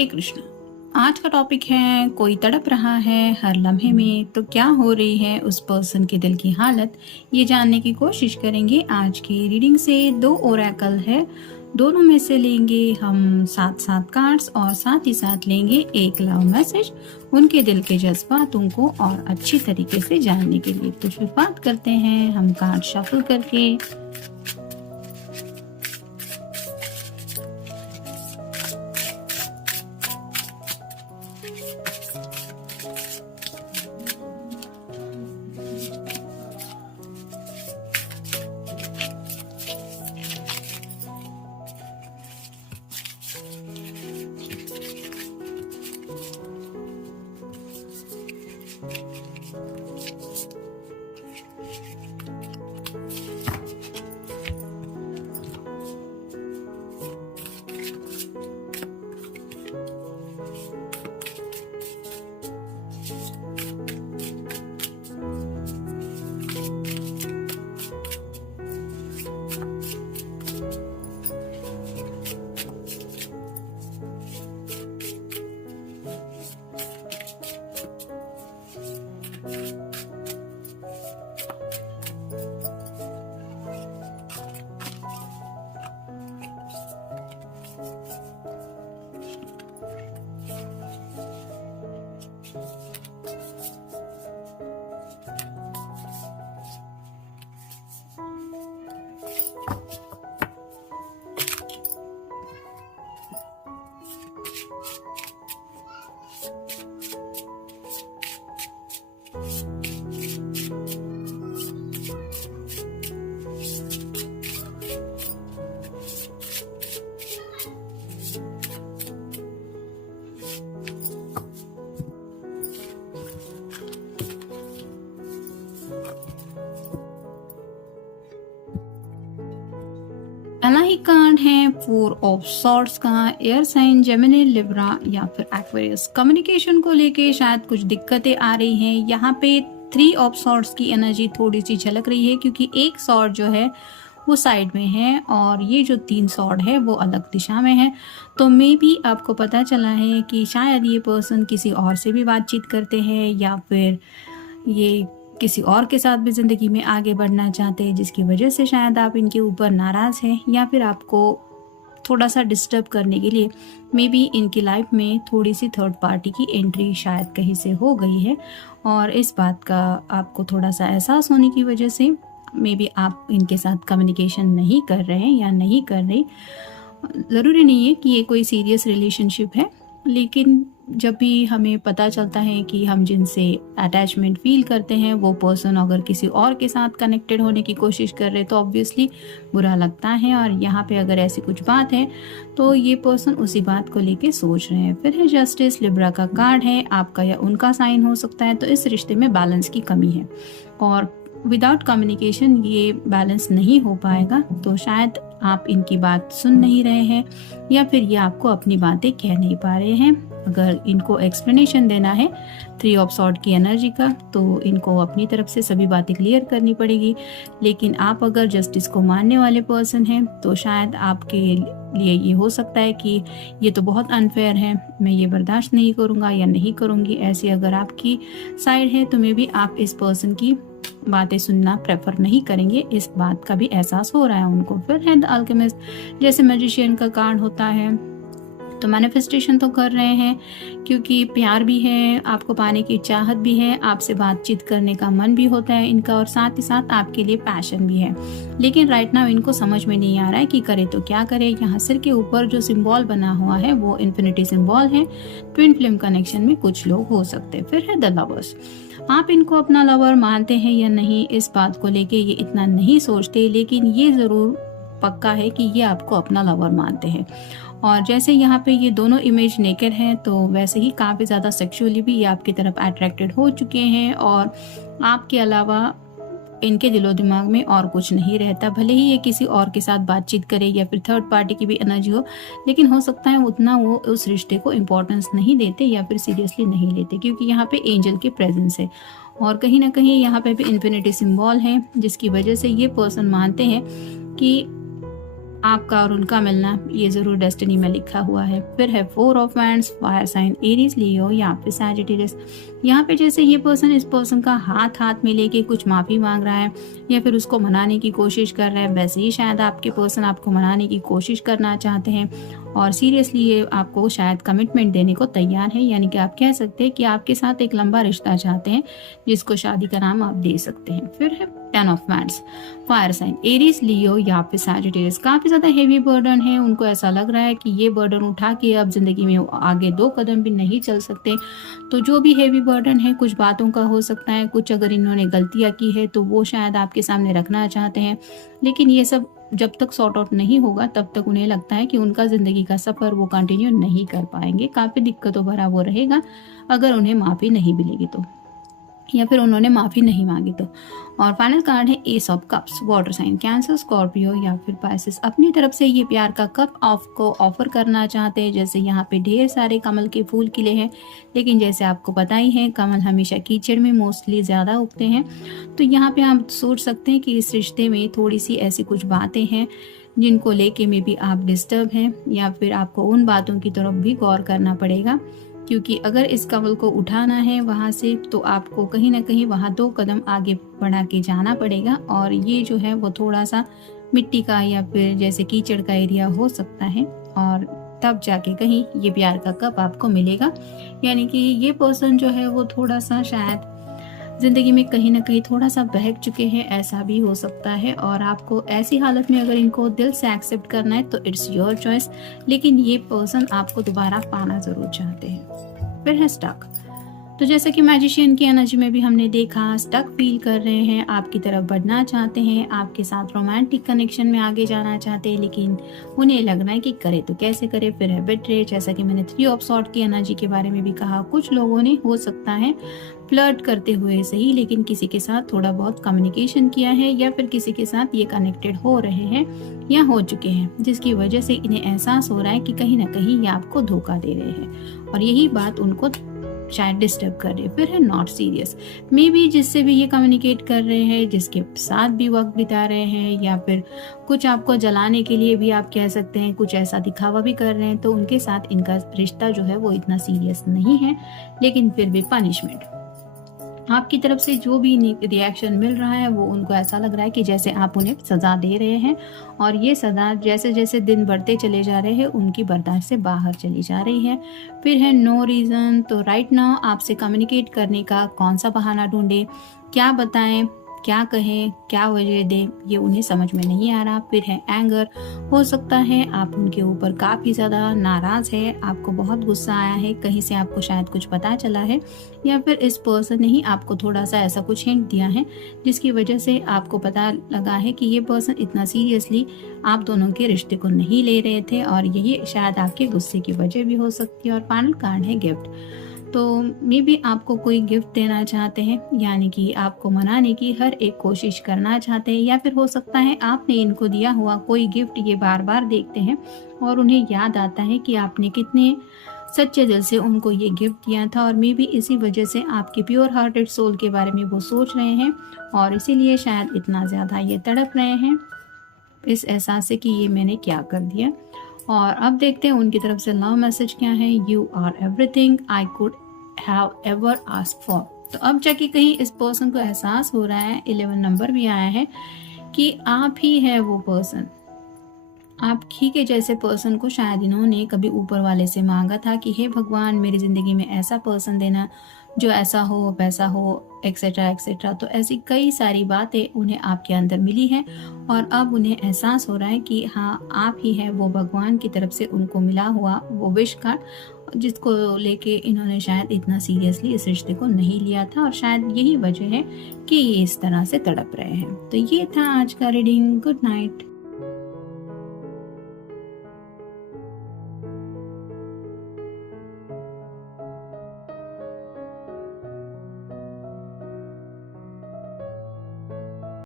जय कृष्ण। आज का टॉपिक है कोई तड़प रहा है हर लम्हे में, तो क्या हो रही है उस पर्सन के दिल की हालत, ये जानने की कोशिश करेंगे। आज की रीडिंग से 2 ओरेकल है, दोनों में से लेंगे हम 7 कार्ड्स और साथ ही साथ लेंगे एक लव मैसेज उनके दिल के जज्बातों को और अच्छी तरीके से जानने के लिए। तो शुरुआत करते हैं हम कार्ड शफल करके। पहला ही कार्ड है 4 ऑफ सॉर्ड्स का। एयर साइन जेमिनी, लिब्रा या फिर एक्वेरियस। कम्युनिकेशन को लेके शायद कुछ दिक्कतें आ रही हैं। यहाँ पे 3 ऑफ सॉर्ड्स की एनर्जी थोड़ी सी झलक रही है, क्योंकि एक सॉर्ड जो है वो साइड में है और ये जो 3 सॉर्ड है वो अलग दिशा में है। तो मे बी आपको पता चला है कि शायद ये पर्सन किसी और से भी बातचीत करते हैं, या फिर ये किसी और के साथ भी ज़िंदगी में आगे बढ़ना चाहते हैं, जिसकी वजह से शायद आप इनके ऊपर नाराज़ हैं, या फिर आपको थोड़ा सा डिस्टर्ब करने के लिए मे बी इनकी लाइफ में थोड़ी सी थर्ड पार्टी की एंट्री शायद कहीं से हो गई है। और इस बात का आपको थोड़ा सा एहसास होने की वजह से मे बी आप इनके साथ कम्युनिकेशन नहीं कर रहे हैं या नहीं कर रही। ज़रूरी नहीं है कि ये कोई सीरियस रिलेशनशिप है, लेकिन जब भी हमें पता चलता है कि हम जिनसे अटैचमेंट फील करते हैं वो पर्सन अगर किसी और के साथ कनेक्टेड होने की कोशिश कर रहे, तो ऑब्वियसली बुरा लगता है। और यहाँ पे अगर ऐसी कुछ बात है तो ये पर्सन उसी बात को लेके सोच रहे हैं। फिर है जस्टिस, लिब्रा का कार्ड है, आपका या उनका साइन हो सकता है। तो इस रिश्ते में बैलेंस की कमी है और विदाउट कम्युनिकेशन ये बैलेंस नहीं हो पाएगा। तो शायद आप इनकी बात सुन नहीं रहे हैं, या फिर ये आपको अपनी बातें कह नहीं पा रहे हैं। अगर इनको एक्सप्लेनेशन देना है 3 ऑफ सॉर्ड की एनर्जी का, तो इनको अपनी तरफ से सभी बातें क्लियर करनी पड़ेगी। लेकिन आप अगर जस्टिस को मानने वाले पर्सन हैं, तो शायद आपके लिए ये हो सकता है कि ये तो बहुत अनफेयर है, मैं ये बर्दाश्त नहीं करूँगा या नहीं करूँगी। ऐसी अगर आपकी साइड है तो मे बी आप इस पर्सन की बातें सुनना प्रेफर नहीं करेंगे। इस बात का भी एहसास हो रहा है उनको। फिर है द अल्केमिस्ट, जैसे मैजिशियन का कार्ड होता है, तो मैनिफेस्टेशन तो कर रहे हैं, क्योंकि प्यार भी है, आपको पाने की चाहत भी है, आपसे बातचीत करने का मन भी होता है इनका, और साथ ही साथ आपके लिए पैशन भी है। लेकिन राइट नाउ इनको समझ में नहीं आ रहा है कि करे तो क्या करे। यहाँ सिर के ऊपर जो सिंबल बना हुआ है वो इन्फिनिटी सिंबल है। ट्विन फ्लेम कनेक्शन में कुछ लोग हो सकते हैं। फिर है द लवर्स, आप इनको अपना लवर मानते हैं या नहीं, इस बात को लेके ये इतना नहीं सोचते, लेकिन ये ज़रूर पक्का है कि ये आपको अपना लवर मानते हैं। और जैसे यहाँ पे ये दोनों इमेज नेकेड हैं, तो वैसे ही काफ़ी ज़्यादा सेक्सुअली भी ये आपकी तरफ अट्रैक्टेड हो चुके हैं, और आपके अलावा इनके दिलो दिमाग में और कुछ नहीं रहता। भले ही ये किसी और के साथ बातचीत करे या फिर थर्ड पार्टी की भी एनर्जी हो, लेकिन हो सकता है उतना वो उस रिश्ते को इम्पोर्टेंस नहीं देते या फिर सीरियसली नहीं लेते, क्योंकि यहाँ पे एंजल की प्रेजेंस है और कहीं ना कहीं यहाँ पे भी इन्फिनिटी सिंबल है, जिसकी वजह से ये पर्सन मानते हैं कि आपका और उनका मिलना ये जरूर डेस्टिनी में लिखा हुआ है। फिर है 4 of wands, fire sign Aries, Leo या फिर सैजिटेरियस। यहाँ पे जैसे ये पर्सन इस पर्सन का हाथ में लेके कुछ माफी मांग रहा है या फिर उसको मनाने की कोशिश कर रहा है, वैसे ही शायद आपके पर्सन आपको मनाने की कोशिश करना चाहते हैं और सीरियसली ये आपको शायद कमिटमेंट देने को तैयार है। यानी कि आप कह सकते हैं कि आपके साथ एक लंबा रिश्ता चाहते हैं जिसको शादी का नाम आप दे सकते हैं। फिर है 10 of wands, fire sign Aries, Leo या फिर सैजिटेरियस। काफी ज्यादा हेवी बर्डन है, उनको ऐसा लग रहा है कि ये बर्डन उठा के अब जिंदगी में आगे 2 कदम भी नहीं चल सकते। तो जो भी हेवी बर्डन है कुछ बातों का हो सकता है, कुछ अगर इन्होंने गलतियां की है तो वो शायद आपके सामने रखना चाहते हैं, लेकिन ये सब जब तक सॉर्ट आउट नहीं होगा तब तक उन्हें लगता है कि उनका जिंदगी का सफर वो कंटिन्यू नहीं कर पाएंगे। काफी दिक्कतों भरा वो रहेगा अगर उन्हें माफी नहीं मिलेगी तो, या फिर उन्होंने माफी नहीं मांगी तो। और फाइनल कार्ड है ace of cups, water sign Cancer, Scorpio या फिर पाइसेस। अपनी तरफ से ये प्यार का कप आपको ऑफर करना चाहते हैं। जैसे यहाँ पे ढेर सारे कमल के फूल खिले हैं, लेकिन जैसे आपको पता ही है कमल हमेशा कीचड़ में मोस्टली ज्यादा उगते हैं। तो यहाँ पे आप सोच सकते हैं कि इस रिश्ते में थोड़ी सी ऐसी कुछ बातें हैं जिनको लेके में भी आप डिस्टर्ब हैं, या फिर आपको उन बातों की तरफ भी गौर करना पड़ेगा, क्योंकि अगर इस कमल को उठाना है वहां से तो आपको कहीं ना कहीं वहां 2 कदम आगे बढ़ा के जाना पड़ेगा। और ये जो है वो थोड़ा सा मिट्टी का या फिर जैसे कीचड़ का एरिया हो सकता है, और तब जाके कहीं ये प्यार का कप आपको मिलेगा। यानी कि ये पर्सन जो है वो थोड़ा सा शायद जिंदगी में कहीं ना कहीं थोड़ा सा बहक चुके हैं, ऐसा भी हो सकता है। और आपको ऐसी हालत में अगर इनको दिल से एक्सेप्ट करना है तो इट्स योर चॉइस, लेकिन ये पर्सन आपको दोबारा पाना जरूर चाहते हैं। फिर है स्टक। तो जैसा कि मैजिशियन की एनर्जी में भी हमने देखा, स्टक फील कर रहे हैं, आपकी तरफ बढ़ना चाहते हैं, आपके साथ रोमांटिक कनेक्शन में आगे जाना चाहते हैं, लेकिन उन्हें लग रहा है कि करे तो कैसे करे। फिर है बिट्रे। जैसा कि मैंने 3 ऑफ सॉर्ड की एनर्जी के बारे में भी कहा, कुछ लोगों ने हो सकता है फ्लर्ट करते हुए सही लेकिन किसी के साथ थोड़ा बहुत कम्युनिकेशन किया है, या फिर किसी के साथ ये कनेक्टेड हो रहे हैं या हो चुके हैं, जिसकी वजह से इन्हें एहसास हो रहा है कि कहीं ना कहीं ये आपको धोखा दे रहे हैं और यही बात उनको शायद डिस्टर्ब कर रही है। फिर है नॉट सीरियस। मे बी जिससे भी ये कम्युनिकेट कर रहे हैं, जिसके साथ भी वक्त बिता रहे हैं, या फिर कुछ आपको जलाने के लिए भी आप कह सकते हैं, कुछ ऐसा दिखावा भी कर रहे हैं, तो उनके साथ इनका रिश्ता जो है वो इतना सीरियस नहीं है। लेकिन फिर भी पनिशमेंट आपकी तरफ से जो भी रिएक्शन मिल रहा है वो उनको ऐसा लग रहा है कि जैसे आप उन्हें सजा दे रहे हैं, और ये सजा जैसे जैसे दिन बढ़ते चले जा रहे हैं उनकी बर्दाश्त से बाहर चली जा रही है। फिर है नो रीज़न। तो राइट नाउ आपसे कम्युनिकेट करने का कौन सा बहाना ढूंढे, क्या बताएं, क्या कहें, क्या वजह दें, ये उन्हें समझ में नहीं आ रहा। फिर है एंगर। हो सकता है आप उनके ऊपर काफ़ी ज़्यादा नाराज़ है, आपको बहुत गुस्सा आया है, कहीं से आपको शायद कुछ पता चला है, या फिर इस पर्सन ने ही आपको थोड़ा सा ऐसा कुछ हिंट दिया है जिसकी वजह से आपको पता लगा है कि ये पर्सन इतना सीरियसली आप दोनों के रिश्ते को नहीं ले रहे थे, और यही शायद आपके गुस्से की वजह भी हो सकती है। और फाइनल कार्ड है गिफ्ट। तो मे बी आपको कोई गिफ्ट देना चाहते हैं, यानी कि आपको मनाने की हर एक कोशिश करना चाहते हैं, या फिर हो सकता है आपने इनको दिया हुआ कोई गिफ्ट ये बार बार देखते हैं और उन्हें याद आता है कि आपने कितने सच्चे दिल से उनको ये गिफ्ट दिया था, और मे बी इसी वजह से आपके प्योर हार्टेड सोल के बारे में वो सोच रहे हैं, और इसीलिए शायद इतना ज़्यादा ये तड़प रहे हैं इस एहसास से कि ये मैंने क्या कर दिया। और अब देखते हैं उनकी तरफ से लव मैसेज क्या है। You are everything I could have ever asked for. तो अब जाके कहीं इस पर्सन को एहसास हो रहा है, 11 नंबर भी आया है, कि आप ही है वो पर्सन। आप ही के जैसे पर्सन को शायद इन्होंने कभी ऊपर वाले से मांगा था कि हे भगवान मेरी जिंदगी में ऐसा पर्सन देना जो ऐसा हो वैसा हो एक्सेट्रा एक्सेट्रा। तो ऐसी कई सारी बातें उन्हें आपके अंदर मिली हैं, और अब उन्हें एहसास हो रहा है कि हाँ आप ही है वो भगवान की तरफ से उनको मिला हुआ वो विश कार्ड, जिसको लेके इन्होंने शायद इतना सीरियसली इस रिश्ते को नहीं लिया था, और शायद यही वजह है कि ये इस तरह से तड़प रहे हैं। तो ये था आज का रीडिंग। Good night.